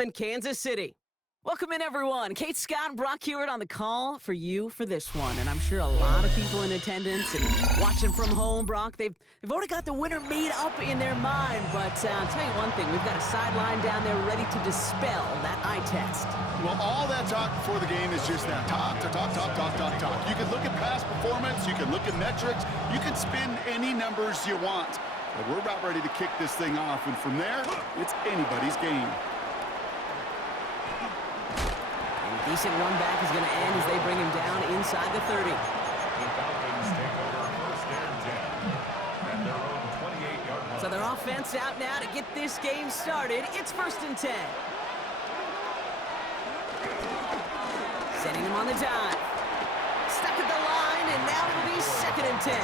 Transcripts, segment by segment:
in Kansas City. Welcome in, everyone. Kate Scott and Brock Hewitt on the call for you for this one. And I'm sure a lot of people in attendance and watching from home, Brock, they've already got the winner made up in their mind. But I'll tell you one thing, we've got a sideline down there ready to dispel that eye test. Well, all that talk before the game is just that. Talk. You can look at past performance, you can look at metrics, you can spin any numbers you want. But we're about ready to kick this thing off, and from there, it's anybody's game. Decent run back is going to end as they bring him down inside the 30. The Falcons take over first and 10 at their own 28-yard line. So their offense out now to get this game started. It's first and 10. Setting him on the dive. Stuck at the line, and now it'll be second and 10.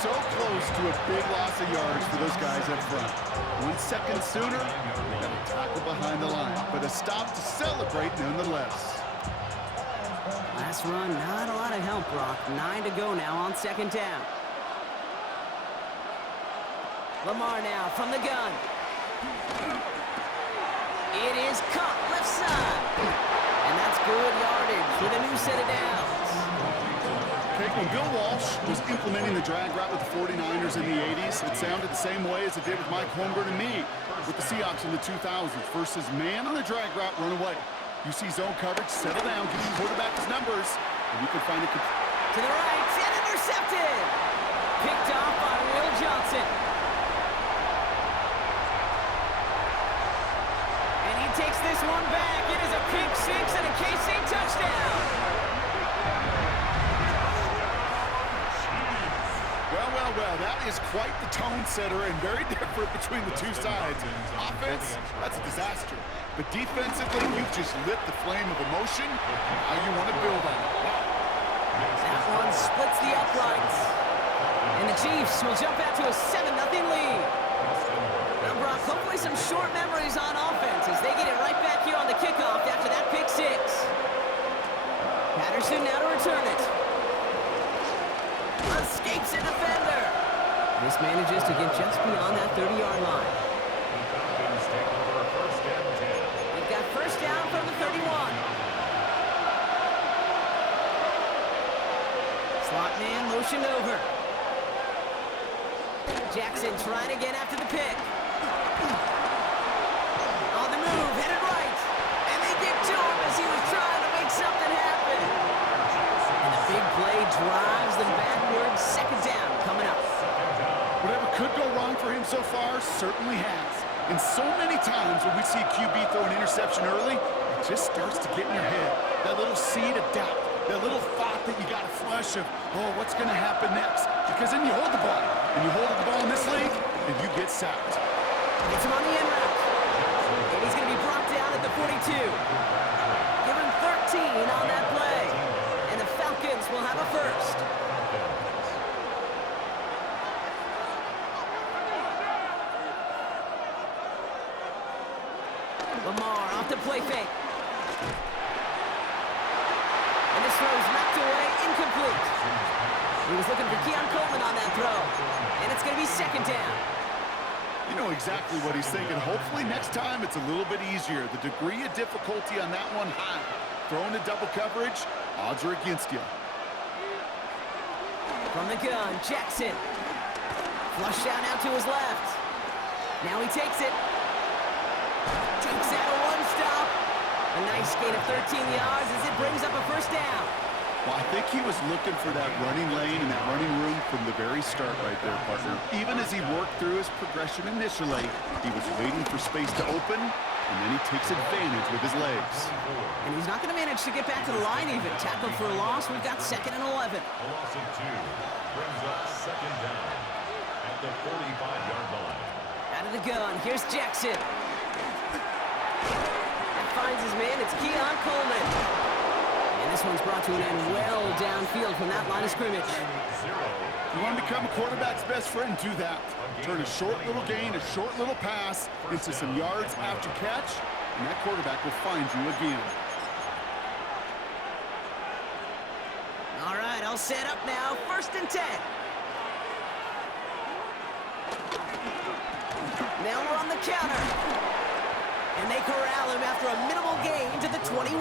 So close to a big loss of yards for those guys up front. 1 second sooner, they got a tackle behind the line, but a stop to celebrate nonetheless. Last run, not a lot of help, Brock. 9 to go now on second down. Lamar now from the gun. It is caught left side. And that's good yardage with a new set of downs. When Bill Walsh was implementing the drag route with the 49ers in the 80s, it sounded the same way as it did with Mike Holmgren and me with the Seahawks in the 2000s. Versus man on the drag route, run away. You see zone coverage, settle down, give the quarterback his numbers, and you can find it. To the right, and intercepted. Picked off by Will Johnson. And he takes this one back. It is a pick six and a KC touchdown. Well, that is quite the tone setter and very different between the two sides. Offense, that's a disaster. But defensively, you've just lit the flame of emotion. Now you want to build on it. That one splits the uprights. And the Chiefs will jump out to a 7-0 lead. Now, Brock, hopefully some short memories on offense as they get it right back here on the kickoff after that pick six. Patterson now to return it. Escapes a defender. This manages to get just beyond that 30-yard line. The Falcons take over first and 10. We've got first down from the 31. Slot man motioned over. Jackson trying to get after the pick. On the move, headed right. And they get to him as he was trying to make something happen. And the big play drives them backwards. Second down coming up. Whatever could go wrong for him so far certainly has. And so many times when we see a QB throw an interception early, it just starts to get in your head. That little seed of doubt, that little thought that you got a flush of, oh, what's going to happen next? Because then you hold the ball, and you hold the ball in this league, and you get sacked. Gets him on the end route. And he's going to be brought down at the 42. Give him 13 on that play. And the Falcons will have a first. Lamar off the play fake. And this throw is knocked away, incomplete. He was looking for Keon Coleman on that throw. And it's going to be second down. You know exactly what he's thinking. Hopefully next time it's a little bit easier. The degree of difficulty on that one high. Throwing to double coverage, odds are against you. From the gun, Jackson. Flush down out to his left. Now he takes it. Takes out a one-stop. A nice gain of 13 yards as it brings up a first down. Well, I think he was looking for that running lane and that running room from the very start right there, partner. Even as he worked through his progression initially, he was waiting for space to open, and then he takes advantage with his legs. And he's not going to manage to get back to the line even. Tackled for a loss. We've got second and 11. A loss of 2 brings up second down at the 45-yard line. Out of the gun, here's Jackson. That finds his man, it's Keon Coleman. And this one's brought to an end well downfield from that line of scrimmage. You want to become a quarterback's best friend, do that. Turn a short little gain, a short little pass into some yards after catch, and that quarterback will find you again. All right, I'll set up now, first and 10. Now we're on the counter. And they corral him after a minimal gain to the 21.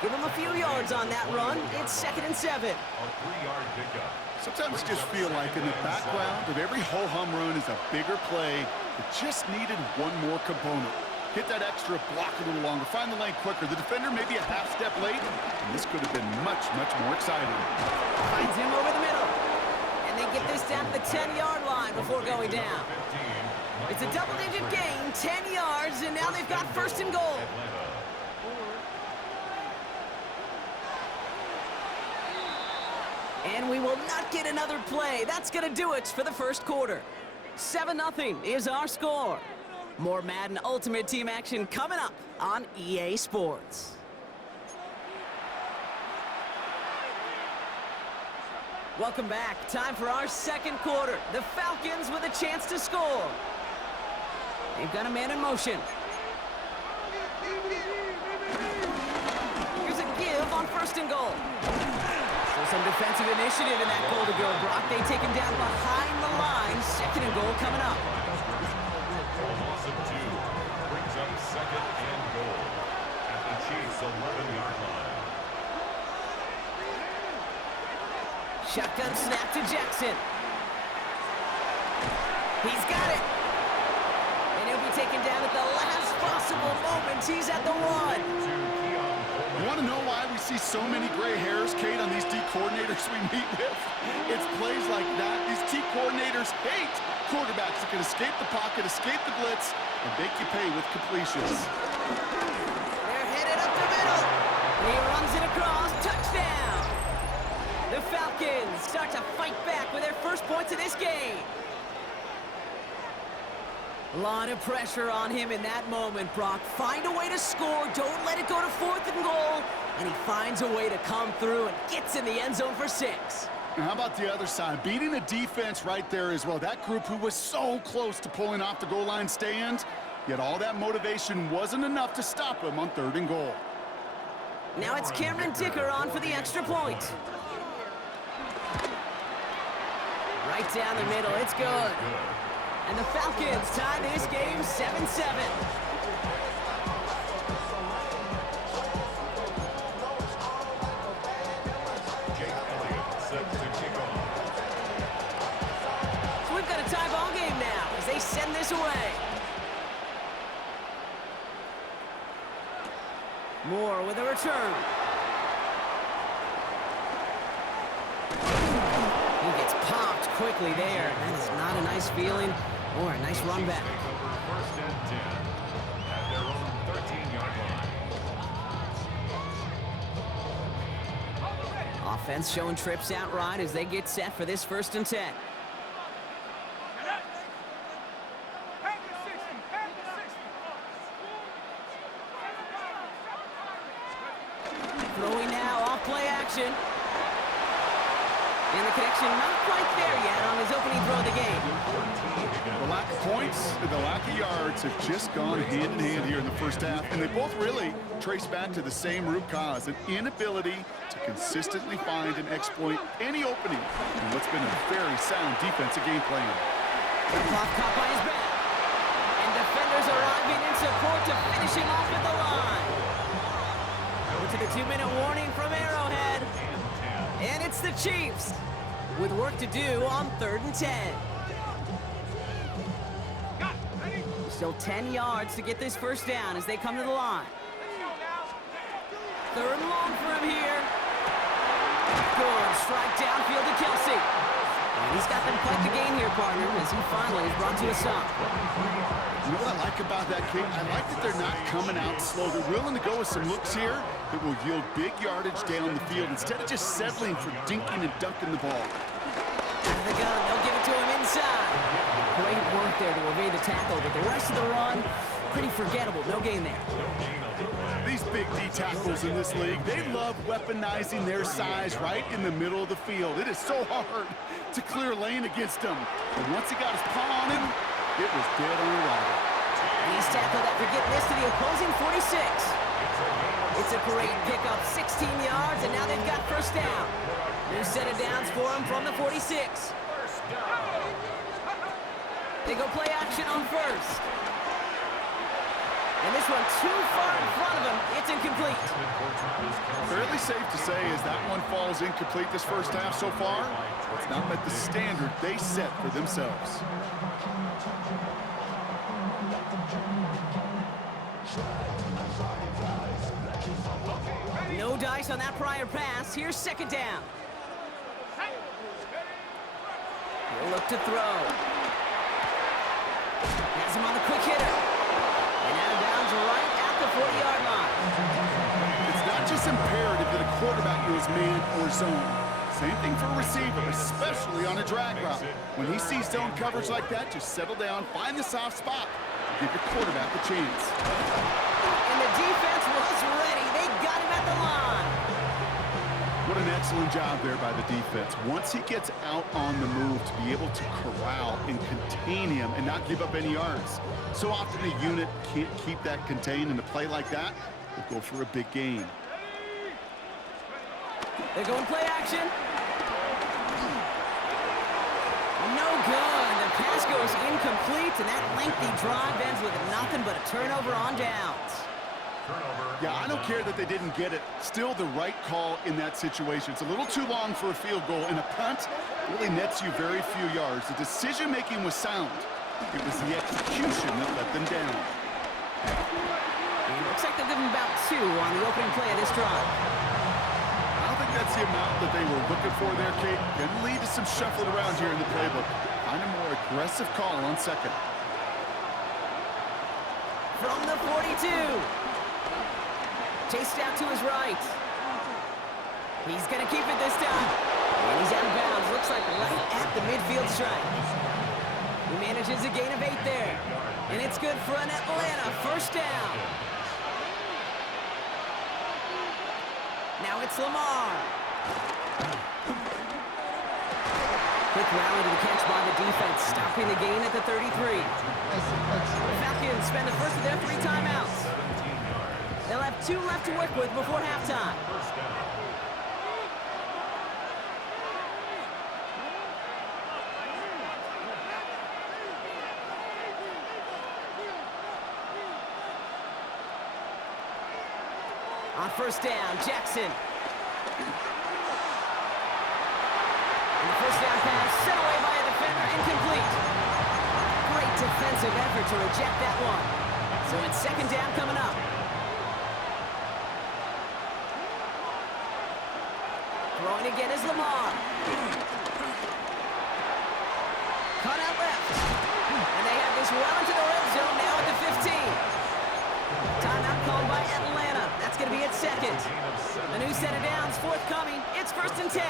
Give him a few yards on that run. It's 2nd and 7. A 3-yard pickup. Sometimes you just feel like in the background of every ho-hum run is a bigger play that just needed one more component. Hit that extra block a little longer, find the lane quicker. The defender may be a half step late, and this could have been much, much more exciting. Finds him over the middle. And they get this down to the 10-yard line before going down. It's a double-digit gain, 10 yards, and now they've got 1st and goal. And we will not get another play. That's going to do it for the first quarter. 7-0 is our score. More Madden Ultimate Team action coming up on EA Sports. Welcome back. Time for our second quarter. The Falcons with a chance to score. They've got a man in motion. Here's a give on 1st and goal. So some defensive initiative in that goal to go, Brock. They take him down behind the line. 2nd and goal coming up. Loss of 2 brings up 2nd and goal at the Chiefs' 11-yard line. Shotgun snap to Jackson. He's got it. And he'll be taken down at the last possible moment. He's at the 1. You want to know why we see so many gray hairs, Kate, on these D coordinators we meet with? It's plays like that. These T coordinators hate quarterbacks that can escape the pocket, escape the blitz, and make you pay with completions. They're headed up the middle. He runs it across. Touchdown. The Falcons start to fight back with their first points of this game. A lot of pressure on him in that moment, Brock. Find a way to score. Don't let it go to 4th and goal. And he finds a way to come through and gets in the end zone for 6. And how about the other side? Beating the defense right there as well. That group who was so close to pulling off the goal line stand, yet all that motivation wasn't enough to stop him on 3rd and goal. Now it's Cameron Dicker on for the extra point. Right down the middle. It's good. And the Falcons tie this game 7-7. So we've got a tie ball game now as they send this away. Moore with a return. He gets popped quickly there. That is not a nice feeling or a nice run back. 1st and 10 at their own 13-yard line. Offense showing trips out right as they get set for this 1st and 10. Throwing now off play action. And the connection not quite there yet on his opening throw of the game. The lack of points and the lack of yards have just gone hand in hand here in the first half, and they both really trace back to the same root cause, an inability to consistently find and exploit any opening in what's been a very sound defensive game plan. The clock caught by his back. And defenders arriving in support to finish him off at the line. Over to the 2-minute warning from Arrowhead. And it's the Chiefs with work to do on 3rd and 10. Still 10 yards to get this 1st down as they come to the line. 3rd and long for him here. Good strike downfield to Kelsey. And he's got them quite the gain here, partner, as he finally is brought to a stop. You know what I like about that, Kate? I like that they're not coming out slow. They're willing to go with some looks here that will yield big yardage down the field instead of just settling for dinking and dunking the ball. Out of the gun, they'll give it to him inside. Great work there to evade the tackle, but the rest of the run, pretty forgettable. No gain there. These big D tackles in this league, they love weaponizing their size right in the middle of the field. It is so hard to clear lane against them. And once he got his paw on him, it was dead on arrival. And he's tackled after getting this to the opposing 46. It's a great pickup, 16 yards, and now they've got 1st down. New set of downs for him from the 46. They go play action on 1st. And this one too far in front of him. It's incomplete. Fairly safe to say as that one falls incomplete this first half so far, it's not met the standard they set for themselves. No dice on that prior pass. Here's second down. He'll look to throw. Has him on the quick hitter. And out of bounds right at the 40-yard line. It's not just imperative that a quarterback knows man or zone. Same thing for a receiver, especially on a drag route. When he sees zone coverage like that, just settle down, find the soft spot, give your quarterback a chance. And the defense was ready. They got him at the line. What an excellent job there by the defense. Once he gets out on the move, to be able to corral and contain him and not give up any yards. So often a unit can't keep that contained, and a play like that will go for a big gain. They're going play action. No good. The pass goes incomplete, and that lengthy drive ends with nothing but a turnover on downs. Yeah, I don't care that they didn't get it. Still the right call in that situation. It's a little too long for a field goal, and a punt really nets you very few yards. The decision-making was sound. It was the execution that let them down. It looks like they'll give them about 2 on the opening play of this drive. I don't think that's the amount that they were looking for there, Kate. Can lead to some shuffling around here in the playbook. Find a more aggressive call on second. From the 42. Chased out to his right. He's going to keep it this time. And he's out of bounds. Looks like right at the midfield stripe. He manages a gain of 8 there. And it's good for an Atlanta first down. Now it's Lamar. Quick rally to the catch by the defense, stopping the gain at the 33. The Falcons spend the first of their 3 timeouts. They'll have 2 left to work with before halftime. On first down, Jackson. And the first down pass sent away by a defender, incomplete. Great defensive effort to reject that one. So it's second down coming up. Throwing again is Lamar. Cut out left. And they have this well into the red zone now at the 15. Timeout called by Atlanta. That's going to be its second. A new set of downs forthcoming. It's first and 10.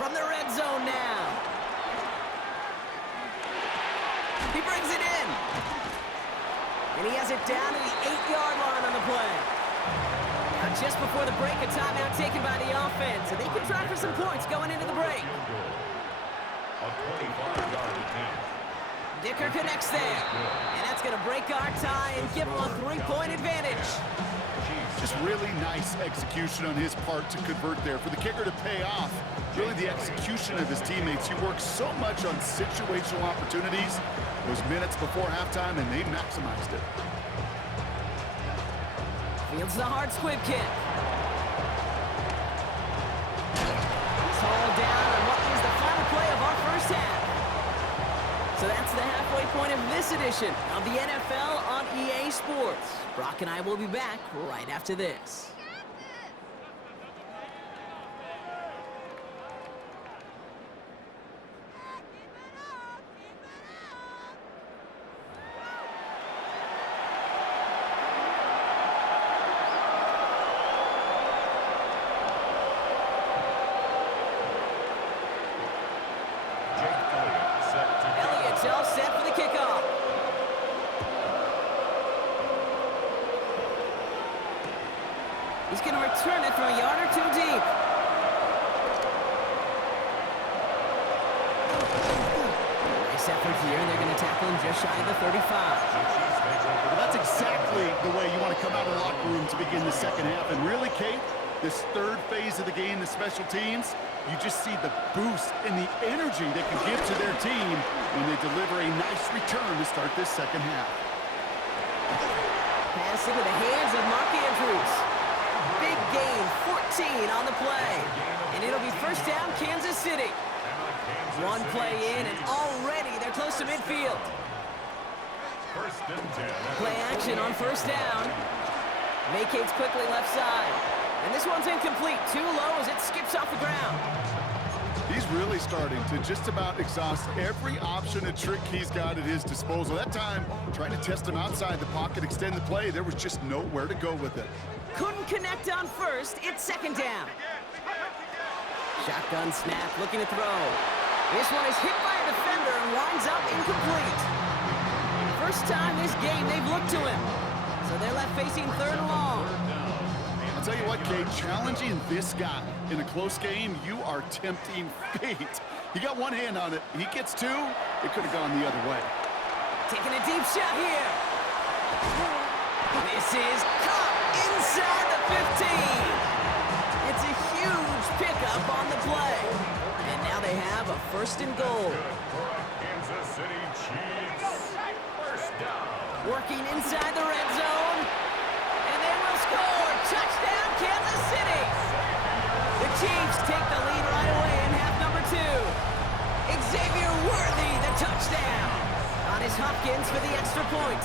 From the red zone now. He brings it in. And he has it down to the 8-yard line on the play. Now just before the break, a timeout taken by the offense. And they can try for some points going into the break. A 25-yard attempt. Dicker connects there. And that's going to break our tie and give him a 3-point advantage. Just really nice execution on his part to convert there. For the kicker to pay off, really the execution of his teammates. He works so much on situational opportunities those minutes before halftime, and they maximized it. Fields the hard squib kick. It's hauled down on what is the final play of our first half. So that's the halfway point of this edition of the NFL on EA Sports. Brock and I will be back right after this. Elliott's all set for the kickoff. He's going to return it from a yard or 2 deep. Nice effort here. They're going to tackle him just shy of the 35. Well, that's exactly the way you want to come out of the locker room to begin the second half. And really, Kate, this third phase of the game, the special teams, You just see the boost and the energy they can give to their team when they deliver a nice return to start this second half. Pass into the hands of Mark Andrews. Big gain, 14 on the play. And it'll be first down, Kansas City. One play in, and already they're close to midfield. First and 10. Play action on first down. Vacates quickly left side. And this one's incomplete. Too low as it skips off the ground. He's really starting to just about exhaust every option and trick he's got at his disposal. That time, trying to test him outside the pocket, extend the play, there was just nowhere to go with it. Couldn't connect on first. It's second down. Shotgun snap, looking to throw. This one is hit by a defender and winds up incomplete. First time this game they've looked to him. So they're left facing third and long. I'll tell you what, Kate, challenging this guy in a close game, you are tempting fate. He got one hand on it. He gets two. It could have gone the other way. Taking a deep shot here. This is caught inside the 15. It's a huge pickup on the play. And now they have a first and goal. Kansas City Chiefs. First down. Working inside the red zone. And they will score. Touchdown, Kansas City. The Chiefs take the lead right away in half number 2. Xavier Worthy, the touchdown. On his Hopkins for the extra point.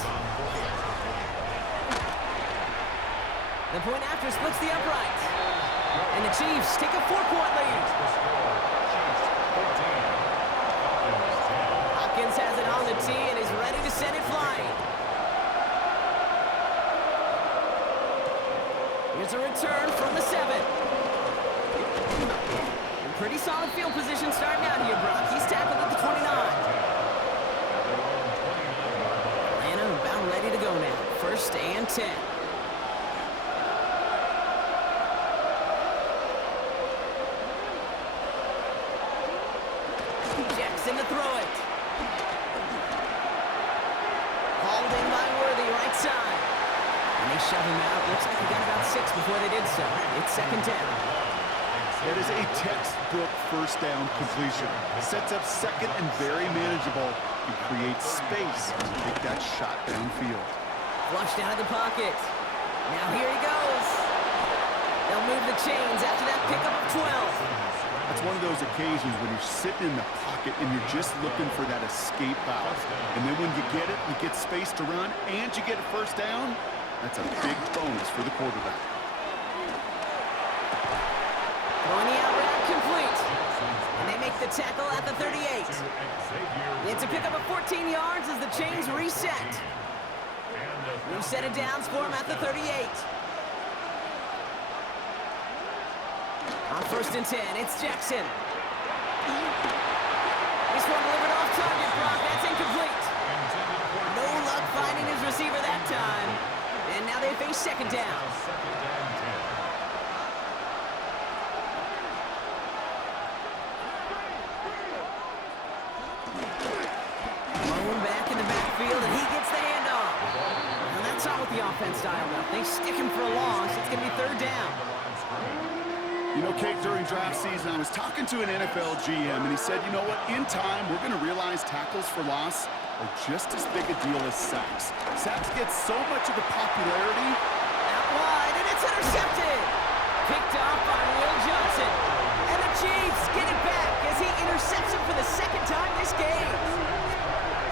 The point after splits the upright. And the Chiefs take a 4-point lead. Hopkins has it on the tee and is ready to send it flying. Here's a return from the 7. And pretty solid field position starting out here, Brock. He's tackled at the 29. Atlanta about ready to go now. First and 10. Jackson to throw it. Hauled in by Worthy, right side. And they shove him out. Looks like he got about 6 before they did so. It's second down. That is a textbook first down completion. Sets up second and very manageable. He creates space to take that shot downfield. Flushed out of the pocket. Now here he goes. They'll move the chains after that pickup of 12. That's one of those occasions when you're sitting in the pocket and you're just looking for that escape valve. And then when you get it, you get space to run, and you get a first down. That's a big bonus for the quarterback. Throwing the out route complete. And they make the tackle at the 38. It's a pickup of 14 yards as the chains reset. New set of downs for him at the 38. On first and 10, it's Jackson. This one delivered off target, Brock. That's incomplete. No luck finding his receiver that time. And now they face second down. Lone back in the backfield, and he gets the handoff. And that's not what the offense dialed up. They stick him for a loss. It's going to be third down. You know, Kate, during draft season, I was talking to an NFL GM, and he said, you know what, in time, we're going to realize tackles for loss are just as big a deal as sacks. Sacks get so much of the popularity. Out wide, and it's intercepted. Picked off by Will Johnson. And the Chiefs get it back as he intercepts him for the second time this game.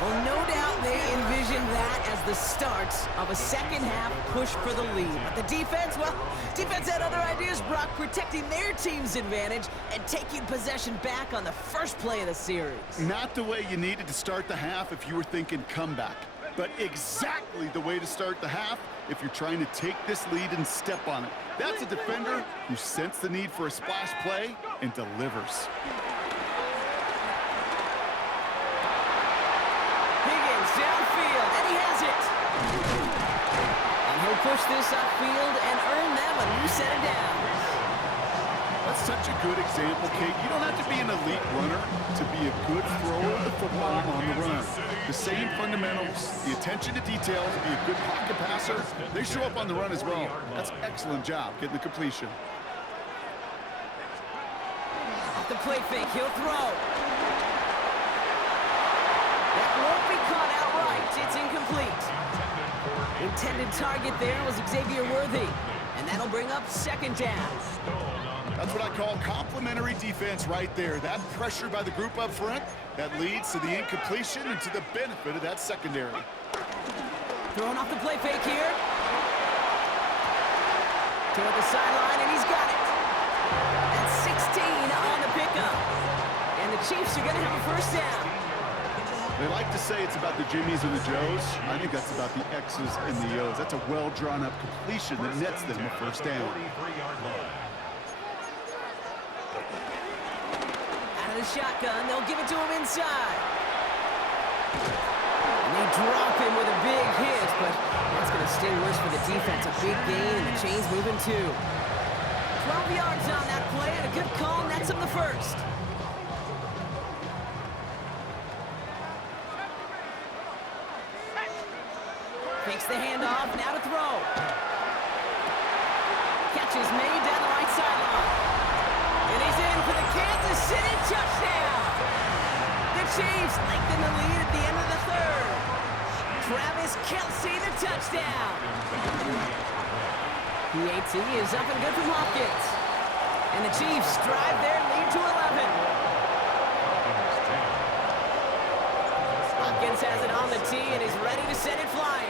Well, no doubt they envisioned that as the start of a second-half push for the lead. But the defense, well, defense had other ideas, Brock, protecting their team's advantage and taking possession back on the first play of the series. Not the way you needed to start the half if you were thinking comeback, but exactly the way to start the half if you're trying to take this lead and step on it. That's a defender who sensed the need for a splash play and delivers. Downfield, and he has it. And he'll push this upfield and earn them a new set of downs. That's such a good example, Kate. You don't have to be an elite runner to be a good thrower of the football on the run. The same fundamentals, the attention to detail to be a good pocket passer, they show up on the run as well. That's an excellent job getting the completion. the play fake. He'll throw. That won't be caught outright. It's incomplete. Intended target there was Xavier Worthy. And that'll bring up second down. That's what I call complimentary defense right there. That pressure by the group up front, that leads to the incompletion and to the benefit of that secondary. Throwing off the play fake here. Toward the sideline, and he's got it. That's 16 on the pickup. And the Chiefs are going to have a first down. They like to say it's about the Jimmies and the Joes. I think that's about the X's and the O's. That's a well-drawn-up completion that nets them a first down. Out of the shotgun, they'll give it to him inside. And they drop him with a big hit, but that's going to sting worse for the defense. A big gain, and the chain's moving too. 12 yards on that play, and a good call nets him the first. Takes the handoff, now to throw. Catch is made down the right sideline. And he's in for the Kansas City touchdown. The Chiefs lengthen the lead at the end of the third. Travis Kelce, the touchdown. PAT is up and good from Hopkins. And the Chiefs drive their lead to 11. Hopkins has it on the tee and is ready to send it flying.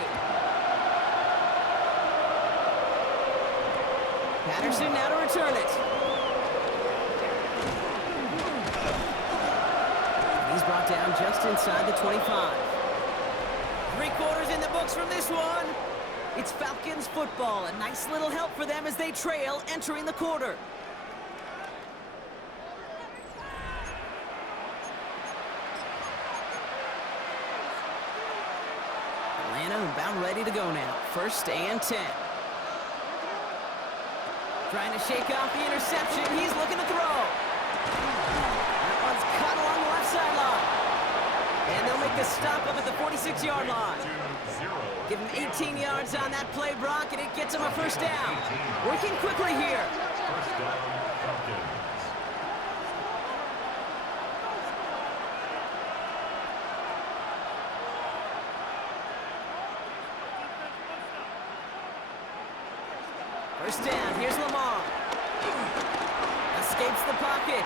Patterson now to return it. He's brought down just inside the 25. 3 quarters in the books from this one. It's Falcons football. A nice little help for them as they trail entering the quarter. Atlanta about ready to go now. 1st and 10. Trying to shake off the interception. He's looking to throw. That one's cut along the left sideline. And they'll make the stop up at the 46-yard line. Give him 18 yards on that play, Brock, and it gets him a first down. Working quickly here. First down, Falcons. First down, here's Lamar. Escapes the pocket.